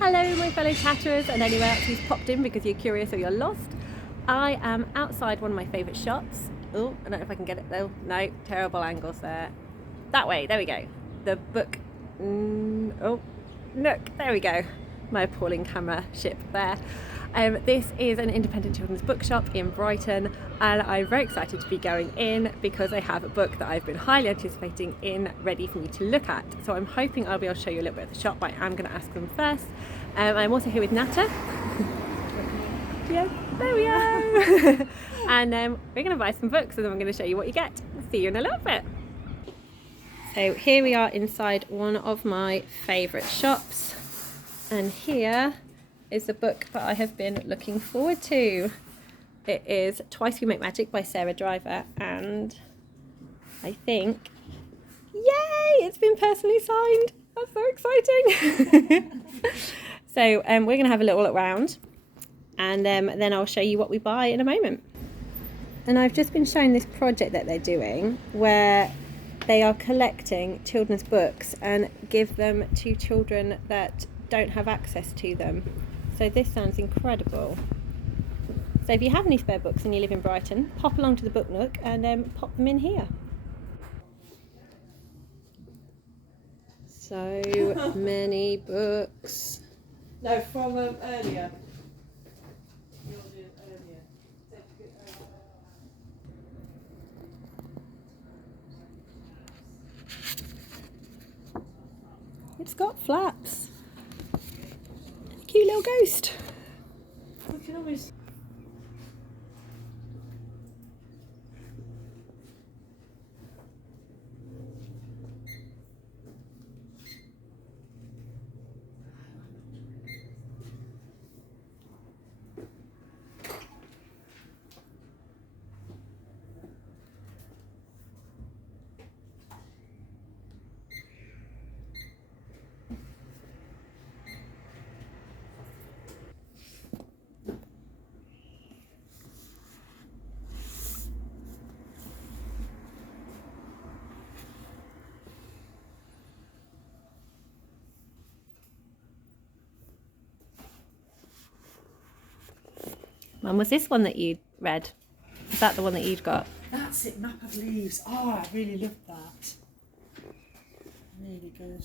Hello my fellow chatterers and anyone else who's popped in because you're curious or you're lost. I am outside one of my favourite shops. Oh, I don't know if I can get it though. No, terrible angles there. That way, there we go. The Book Nook, there we go. My appalling camera ship there. This is an independent children's bookshop in Brighton and I'm very excited to be going in because I have a book that I've been highly anticipating in ready for me to look at. So I'm hoping I'll be able to show you a little bit of the shop, but I am going to ask them first. I'm also here with Natter. Yeah, there we are. And we're going to buy some books and then I'm going to show you what you get. See you in a little bit. So here we are inside one of my favourite shops, and here is the book that I have been looking forward to. It is Twice We Make Magic by Sarah Driver, and I think, yay, it's been personally signed. That's so exciting. So we're going to have a little look around and then I'll show you what we buy in a moment. And I've just been shown this project that they're doing where they are collecting children's books and give them to children that don't have access to them. So this sounds incredible. So if you have any spare books and you live in Brighton, pop along to the Book Nook and pop them in here. So many books. No, from earlier. It's got flaps. Cute little ghost. We can always. Mum, was this one that you read? Is that the one that you'd got? That's it, Map of Leaves. Oh, I really love that. Really good.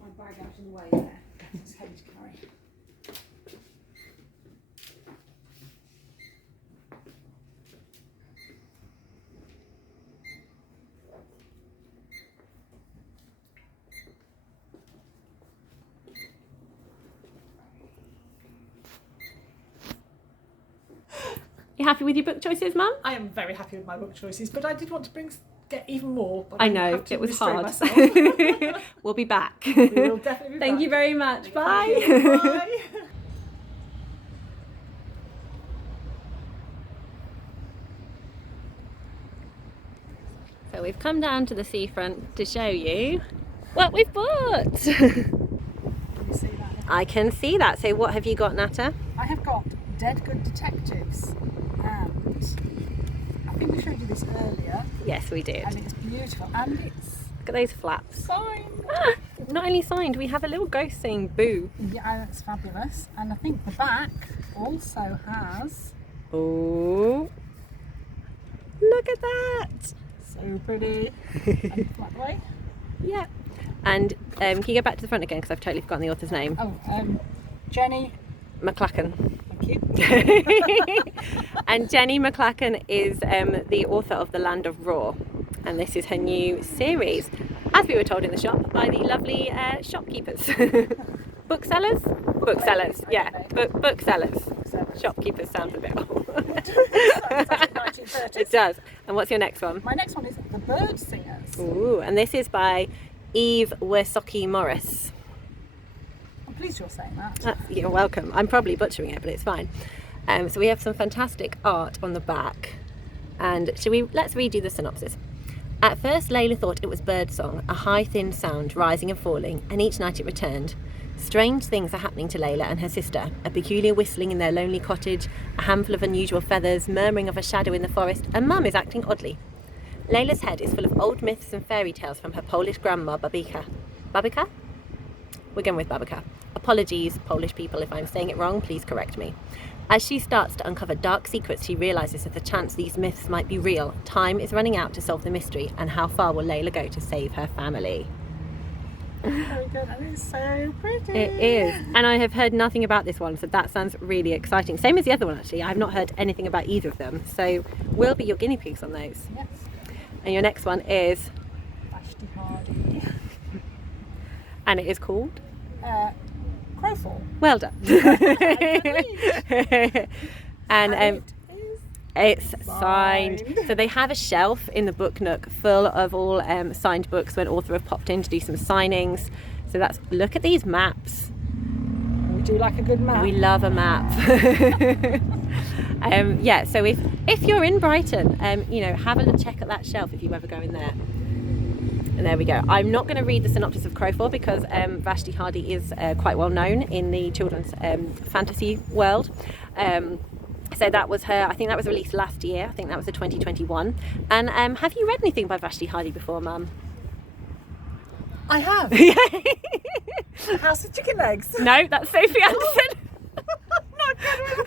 My bag out in the way there. It's heavy to carry. You happy with your book choices, Mum? I am very happy with my book choices, but I did want to get even more. But I know, have to it was restrain hard. We'll be back. We will definitely be Thank back. you very much. Thank Bye. you. Bye. So we've come down to the seafront to show you what we've bought. Can you see that? I can see that. So what have you got, Natter? I have got Dead Good Detectives, and I think we showed you this earlier, Yes, we did. and it's beautiful, and it's Look at those flaps. signed. Not only signed, we have a little ghost saying boo. Yeah, that's fabulous. And I think the back also has. Oh, look at that. So pretty. And that way. Yeah. And can you go back to the front again because I've totally forgotten the author's name. Oh, Jenny. McClacken. Thank you. And Jenny McClacken is the author of The Land of Raw, and this is her new series, as we were told in the shop by the lovely shopkeepers. booksellers? Booksellers, yeah. Booksellers. Booksellers. Shopkeepers sounds a bit old. It's actually 1930s. It does. And what's your next one? My next one is The Bird Singers. Ooh, and this is by Eve Wersocky Morris. I'm pleased you're saying that. You're welcome. I'm probably butchering it, but it's fine. So we have some fantastic art on the back. And let's read you the synopsis. At first, Layla thought it was birdsong, a high, thin sound rising and falling, and each night it returned. Strange things are happening to Layla and her sister, a peculiar whistling in their lonely cottage, a handful of unusual feathers, murmuring of a shadow in the forest, and Mum is acting oddly. Layla's head is full of old myths and fairy tales from her Polish grandma, Babika. Babika? We're going with Babika. Apologies, Polish people, if I'm saying it wrong, please correct me. As she starts to uncover dark secrets, she realises that the chance these myths might be real, time is running out to solve the mystery, and how far will Layla go to save her family? Very good, and it's so pretty. It is, and I have heard nothing about this one, so that sounds really exciting. Same as the other one, actually. I've not heard anything about either of them, so we'll be your guinea pigs on those. Yes. And your next one is, Vashti Hardy. and it is called? Crowfall. Well done. And it's signed. So they have a shelf in the Book Nook full of all signed books when author have popped in to do some signings. So look at these maps. We do like a good map. We love a map. Yeah, so if you're in Brighton, have a check at that shelf if you ever go in there. And there we go. I'm not going to read the synopsis of Crowfall because Vashti Hardy is quite well known in the children's fantasy world. So that was her, I think that was released last year. I think that was a 2021. And have you read anything by Vashti Hardy before, Mum? I have. House of Chicken Legs. No, that's Sophie Anderson. Not good.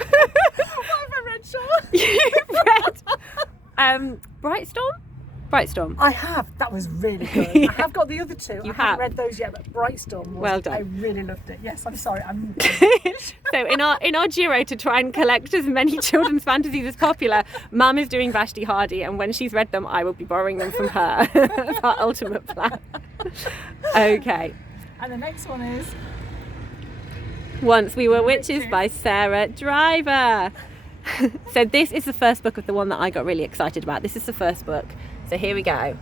What have I read, Sean? You've read Brightstorm? I have. That was really good. I have got the other two. I haven't read those yet, but Brightstorm was, well done. I really loved it. Yes, I'm sorry. So in our duo to try and collect as many children's fantasies as popular, Mum is doing Vashti Hardy, and when she's read them, I will be borrowing them from her. That's our ultimate plan. Okay. And the next one is Once We Were Witches by Sarah Driver. So this is the first book of the one that I got really excited about. This is the first book. So here we go.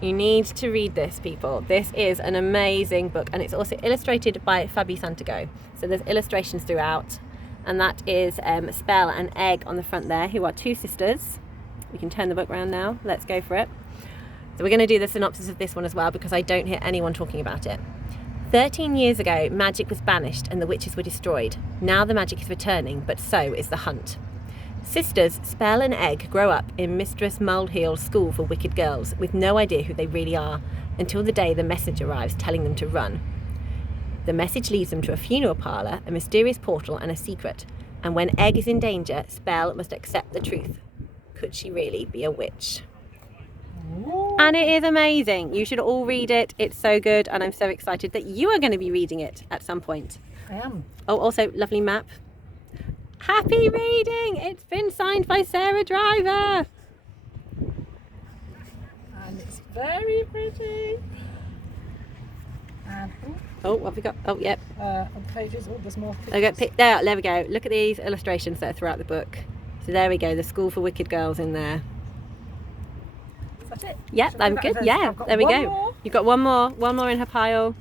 You need to read this, people. This is an amazing book, and it's also illustrated by Fabi Santiago. So there's illustrations throughout, and that is Spell and Egg on the front there, who are two sisters. We can turn the book around now. Let's go for it. So we're going to do the synopsis of this one as well because I don't hear anyone talking about it. 13 years ago, magic was banished and the witches were destroyed. Now the magic is returning, but so is the hunt. Sisters Spell and Egg grow up in Mistress Moleheel's school for wicked girls with no idea who they really are until the day the message arrives telling them to run. The message leads them to a funeral parlour, a mysterious portal and a secret. And when Egg is in danger, Spell must accept the truth. Could she really be a witch? Ooh. And it is amazing. You should all read it. It's so good, and I'm so excited that you are going to be reading it at some point. I am. Oh, also, lovely map. Happy reading! It's been signed by Sarah Driver. And it's very pretty. And oh, what have we got? Oh, yep. on pages. Oh, there's more. There we go. Look at these illustrations that are throughout the book. So there we go. The School for Wicked Girls in there. That's it. Yep, I'm good. Yeah, there we go. More. You've got one more in her pile.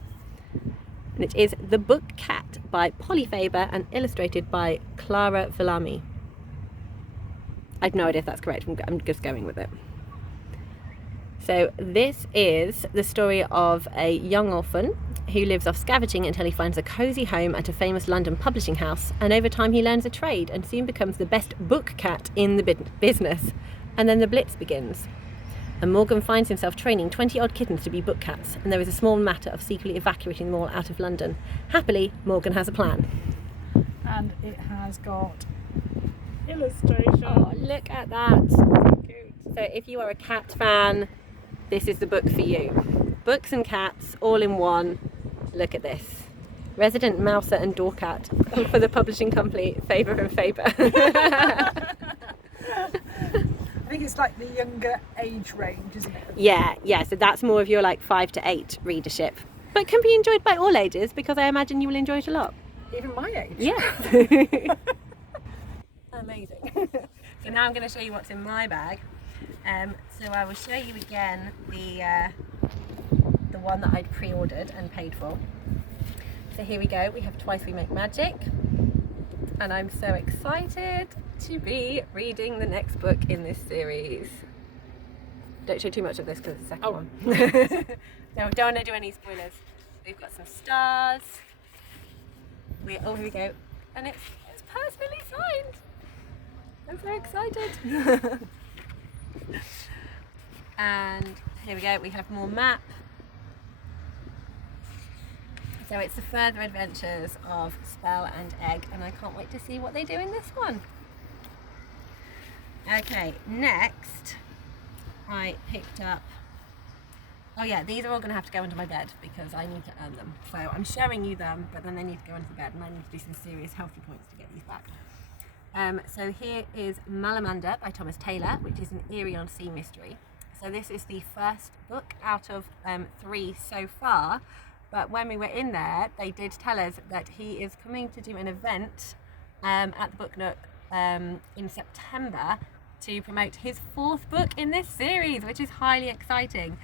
And it is The Book Cat by Polly Faber and illustrated by Clara Villami. I have no idea if that's correct. I'm just going with it. So this is the story of a young orphan who lives off scavenging until he finds a cosy home at a famous London publishing house, and over time he learns a trade and soon becomes the best book cat in the business. And then the blitz begins. And Morgan finds himself training 20-odd kittens to be book cats, and there is a small matter of secretly evacuating them all out of London. Happily, Morgan has a plan. And it has got illustration. Oh, look at that. So if you are a cat fan, this is the book for you. Books and cats, all in one. Look at this. Resident Mouser and Doorcat for the publishing company, Faber and Faber. I think it's like the younger age range, isn't it? Yeah, so that's more of your like 5 to 8 readership. but can be enjoyed by all ages, because I imagine you will enjoy it a lot. Even my age. Yeah. Amazing. So now I'm going to show you what's in my bag. So I will show you again the one that I'd pre-ordered and paid for. So here we go. We have Twice We Make Magic, and I'm so excited to be reading the next book in this series. Don't show too much of this because it's the second one. No, don't want to do any spoilers. We've got some stars. Oh, here we go. And it's personally signed. I'm so excited. And here we go. We have more map. So it's the further adventures of Spell and Egg, and I can't wait to see what they do in this one. Okay, next I picked up, oh yeah, these are all going to have to go under my bed because I need to earn them. So I'm showing you them, but then they need to go under the bed, and I need to do some serious healthy points to get these back. So here is Malamander by Thomas Taylor, which is an Eerie-on-Sea mystery. So this is the first book out of 3 so far, but when we were in there, they did tell us that he is coming to do an event at the Book Nook in September to promote his 4th book in this series, which is highly exciting.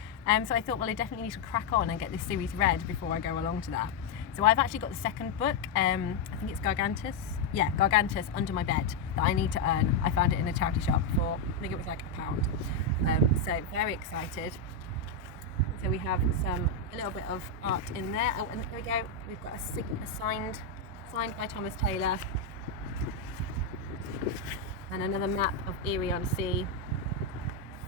So I thought, well, I definitely need to crack on and get this series read before I go along to that. So I've actually got the second book, I think it's Gargantus. Yeah, Gargantus, under my bed, that I need to earn. I found it in a charity shop for, I think it was like £1. So very excited. So we have a little bit of art in there. Oh, and here we go. We've got a signed by Thomas Taylor, and another map of Eerie-on-Sea.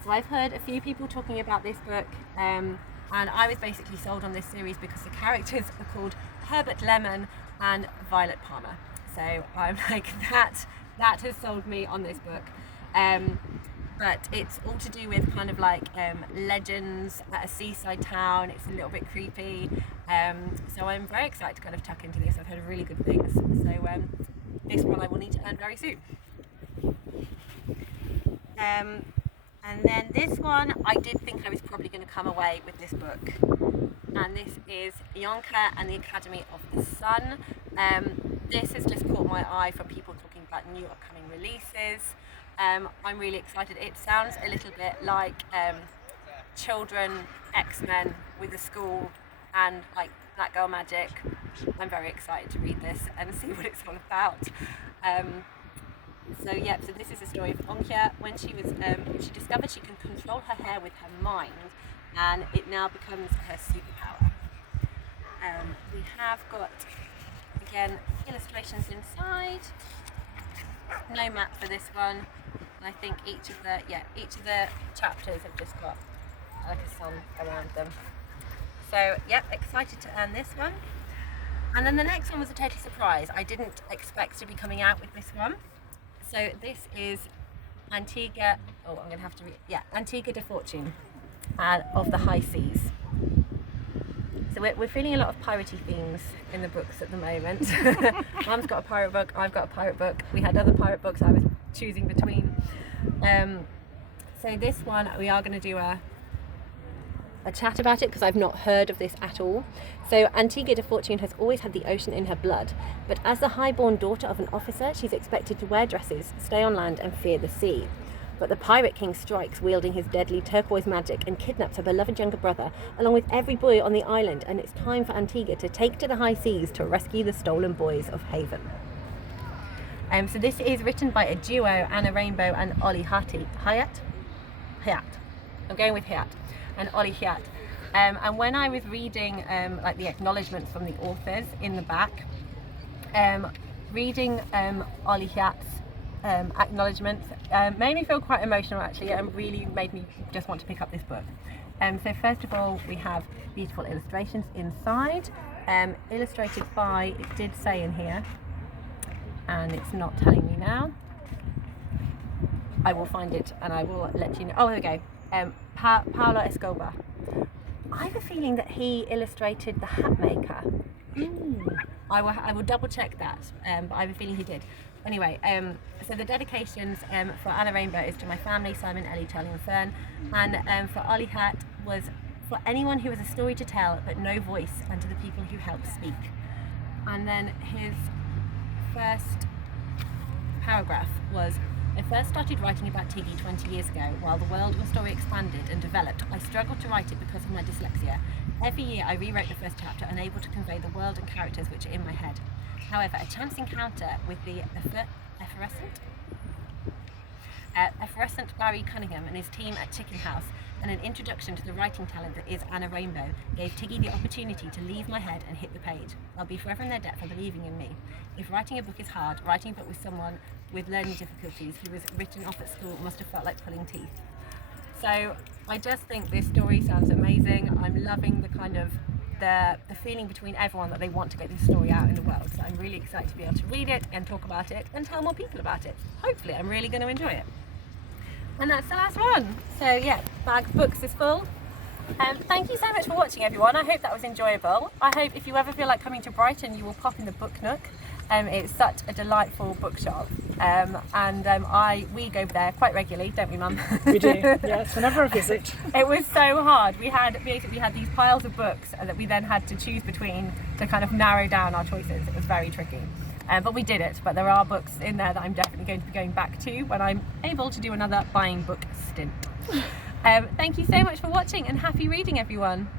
So I've heard a few people talking about this book, and I was basically sold on this series because the characters are called Herbert Lemon and Violet Palmer. So I'm like, that has sold me on this book. But it's all to do with kind of like legends at a seaside town. It's a little bit creepy. So I'm very excited to kind of tuck into this. I've heard really good things. So this one I will need to earn very soon. And then this one, I did think I was probably going to come away with this book. And this is Onyeka and the Academy of the Sun. This has just caught my eye from people talking about new upcoming releases. I'm really excited. It sounds a little bit like Children X-Men with a school and like Black Girl Magic. I'm very excited to read this and see what it's all about. So this is the story of Onyeka when she discovered she can control her hair with her mind, and it now becomes her superpower. We have got, again, illustrations inside. No map for this one. I think each of the chapters have just got like a sun around them. So excited to earn this one. And then the next one was a total surprise. I didn't expect to be coming out with this one. So this is Onyeka de Fortune of the High Seas. So we're feeling a lot of piratey themes in the books at the moment. Mum's got a pirate book, I've got a pirate book. We had other pirate books I was choosing between. So this one we are going to do a chat about it because I've not heard of this at all. So Onyeka de Fortune has always had the ocean in her blood, but as the highborn daughter of an officer, she's expected to wear dresses, stay on land and fear the sea. But the Pirate King strikes, wielding his deadly turquoise magic, and kidnaps her beloved younger brother, along with every boy on the island, and it's time for Onyeka to take to the high seas to rescue the stolen boys of Haven. So this is written by a duo, Anna Rainbow and Ollie Hayat. I'm going with Hayat. And Ollie Hayat. And when I was reading like the acknowledgements from the authors in the back, reading Ollie Hayat's acknowledgements made me feel quite emotional actually, and really made me just want to pick up this book. So first of all, we have beautiful illustrations inside, illustrated by, it did say in here, and it's not telling me now. I will find it and I will let you know. Oh, there we go. Paulo Escobar. I have a feeling that he illustrated The Hat Maker. I will double check that, but I have a feeling he did. Anyway, so the dedications for Anna Rainbow is to my family, Simon, Ellie, Charlie and Fern, and for Ollie Hat was for anyone who has a story to tell but no voice, and to the people who help speak. And then his first paragraph was, I first started writing about Tiggy 20 years ago. While the world of the story expanded and developed, I struggled to write it because of my dyslexia. Every year I rewrote the first chapter, unable to convey the world and characters which are in my head. However, a chance encounter with the effervescent Barry Cunningham and his team at Chicken House, and an introduction to the writing talent that is Anna Rainbow, gave Tiggy the opportunity to leave my head and hit the page. I'll be forever in their debt for believing in me. If writing a book is hard, writing a book with someone with learning difficulties who was written off at school must have felt like pulling teeth. So I just think this story sounds amazing. I'm loving the kind of the feeling between everyone that they want to get this story out in the world. So I'm really excited to be able to read it and talk about it and tell more people about it. Hopefully I'm really going to enjoy it. And that's the last one. So yeah, bag of books is full. Thank you so much for watching, everyone. I hope that was enjoyable. I hope if you ever feel like coming to Brighton, you will pop in the Book Nook. It's such a delightful bookshop, we go there quite regularly, don't we, Mum? We do, yes, whenever I visit. It was so hard. We had these piles of books that we then had to choose between to kind of narrow down our choices. It was very tricky. But we did it. But there are books in there that I'm definitely going to be going back to when I'm able to do another buying book stint. Thank you so much for watching, and happy reading, everyone.